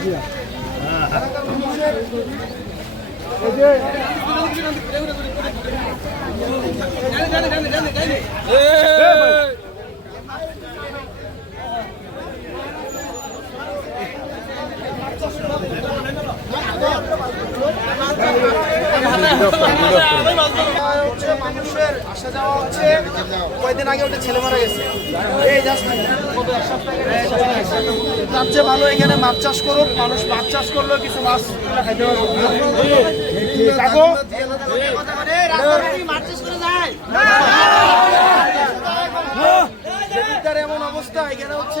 হচ্ছে মানুষের আসা যাওয়া হচ্ছে। কয়েকদিন আগে ওটা ছেলে মারা গেছে। এই জাস্ট তার চেয়ে ভালো এখানে মাছ চাষ করুক। মানুষ মাছ চাষ করলেও কিছু মাছ খাইতে পারবে। এমন অবস্থা, এখানে হচ্ছে।